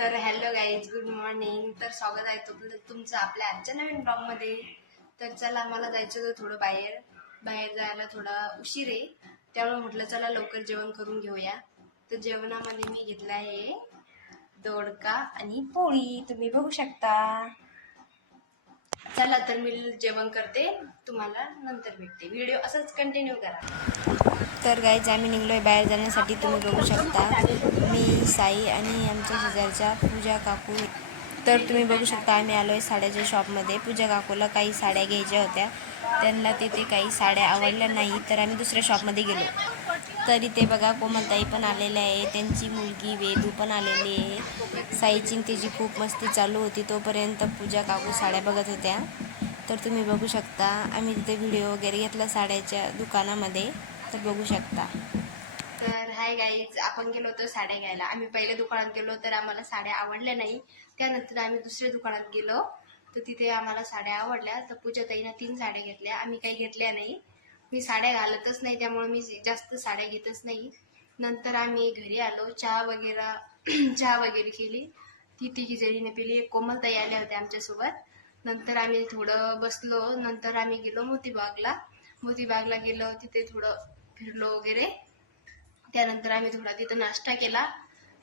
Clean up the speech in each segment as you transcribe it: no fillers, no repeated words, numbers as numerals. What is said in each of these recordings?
तर hello guys, good morning. तर स्वागत आहे तुमचं आपल्या आजच्या नवीन ब्लॉग मध्ये. तर चला, मला जायचं होतं थोडं बाहेर जायला थोडा उशीर आहे, त्यामुळे म्हटलं चला लवकर जेवण करून घेऊया. तर जेवणामध्ये मी घेतला आहे दोडका आणि पोळी, तुम्ही बघू शकता. चला तर मी जेवण करते, तुम्हाला नंतर भेटते. व्हिडिओ असंच कंटिन्यू करा. तर गाईज आम्ही निघलोय बाहेर जाण्यासाठी. तुम्ही बघू शकता मी, साई आणि आमच्या शेजारच्या पूजा काकू. तर तुम्ही बघू शकता आम्ही आलोय साड्याच्या शॉपमध्ये. पूजा काकूला काही साड्या घ्यायच्या होत्या, त्यांना तिथे काही साड्या आवडल्या नाही, तर आम्ही दुसऱ्या शॉपमध्ये गेलो. तरी ते बघा कोमलताई पण आलेल्या आहे, त्यांची मुलगी वेदू पण आलेली आहे. साईची त्याची खूप मस्ती चालू होती, तोपर्यंत पूजा काकू साड्या बघत होत्या. तर तुम्ही बघू शकता आम्ही तिथे व्हिडिओ वगैरे घेतला साड्याच्या दुकानामध्ये, तर बघू शकता. तर हाय गाईज, आपण गेलो होतो साड्या घ्यायला. आम्ही पहिले दुकानात गेलो तर आम्हाला साड्या आवडल्या नाही, त्यानंतर आम्ही दुसऱ्या दुकानात गेलो तर तिथे आम्हाला साड्या आवडल्या. तर पूजाताईनं 3 साड्या घेतल्या, आम्ही काही घेतल्या नाही. मी साड्या घालतच नाही, त्यामुळे मी जास्त साड्या घेतच नाही. नंतर आम्ही घरी आलो, चहा वगैरे केली, ती खिचडीने पिली. कोमलताई आल्या होत्या आमच्यासोबत. नंतर आम्ही थोडं बसलो, नंतर आम्ही गेलो मोतीबागला गेलो, तिथे थोडं फिरलो वगैरे. त्यानंतर आम्ही थोडा तिथं नाश्ता केला,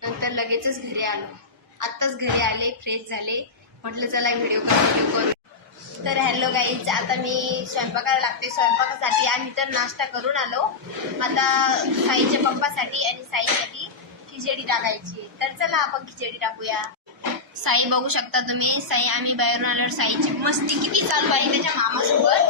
नंतर लगेचच घरी आलो. आत्ताच घरी आले, फ्रेश झाले, म्हटलं चला व्हिडिओ करू. तर हॅलो गाईज, आता मी स्वयंपाकाला लागते. स्वयंपाकासाठी आम्ही तर नाश्ता करून आलो. आता साईच्या पप्पासाठी आणि साईसाठी खिचडी टाकायची. तर चला आपण खिचडी टाकूया. साई बघू शकता तुम्ही, साई आम्ही बाहेरून आल्यावर साईची मस्ती किती चालू आहे त्याच्या मामासोबत,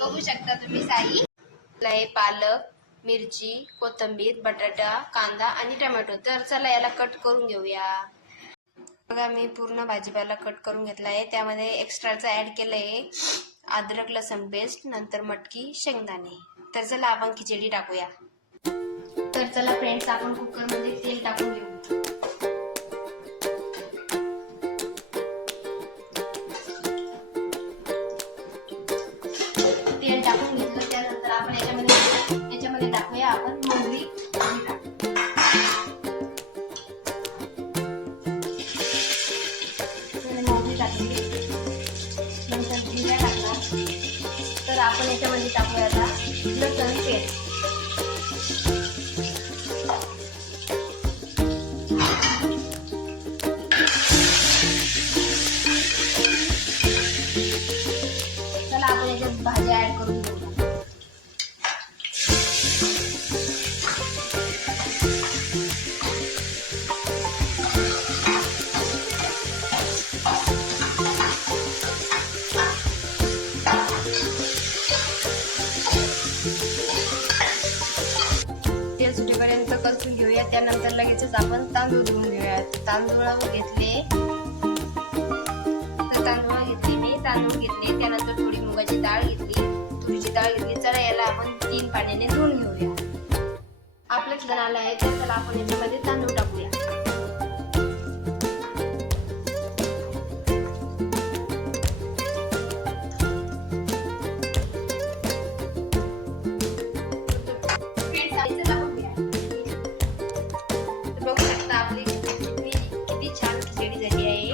बघू शकता तुम्ही. साई पालक, मिरची, कोथिंबीर, बटाटा, कांदा आणि टोमॅटो. तर चला याला कट करून घेऊया. बघा मी पूर्ण भाजीपाला कट करून घेतला आहे. त्यामध्ये एक्स्ट्राचं ऍड केलंय अद्रक लसूण पेस्ट, नंतर मटकी, शेंगदाणे. तर चला आपण खिचडी टाकूया. तर चला फ्रेंड्स, आपण कुकरमध्ये तेल टाकून घेऊ. तेल टाकून घेतलं, त्यानंतर आपण याच्यामध्ये टाकूया आपण मोहरी. मोहरी टाकली, नंतर जिरा टाकला. तर आपण याच्यामध्ये टाकूया आता लसूण पेस्ट. चला आपण याच्यात भाज्या ऍड करून घेऊ. तेल सुटेपर्यंत कलसून घेऊया. त्यानंतर लगेचच आपण तांदूळ धुवून घेऊया. तांदूळ घेतले, त्यानंतर थोडी मुगाची डाळ घेतली, तुरीची डाळ घेतली. चला याला आपण 3 पाण्याने धुवून घेऊया. आपलं खिचड आलं आहे, तर चला आपण याच्यामध्ये तांदूळ टाकूया. बघू शकता आपली किती छान खिचडी झाली आहे.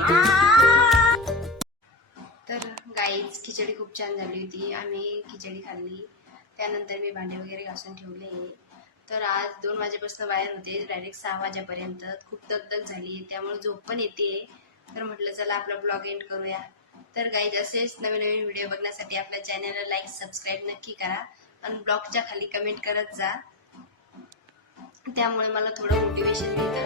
तर गाईज, खिचडी खूप छान झाली होती. आम्ही खिचडी खाल्ली, त्यानंतर मी भांडे वगैरे घासून ठेवले. तर आज 2 वाजेपासून बाहेर होते, डायरेक्ट 6 वाजेपर्यंत. खूप दगदग झाली, त्यामुळे झोप पण येते. तर म्हटलं चला आपला ब्लॉग एंड करूया. तर गाईज, असेच नवीन नवीन व्हिडिओ बघण्यासाठी आपल्या चॅनलला लाईक सबस्क्राईब नक्की करा आणि ब्लॉगच्या खाली कमेंट करत जा, त्यामुळे मला थोडं मोटिवेशन मिळतं.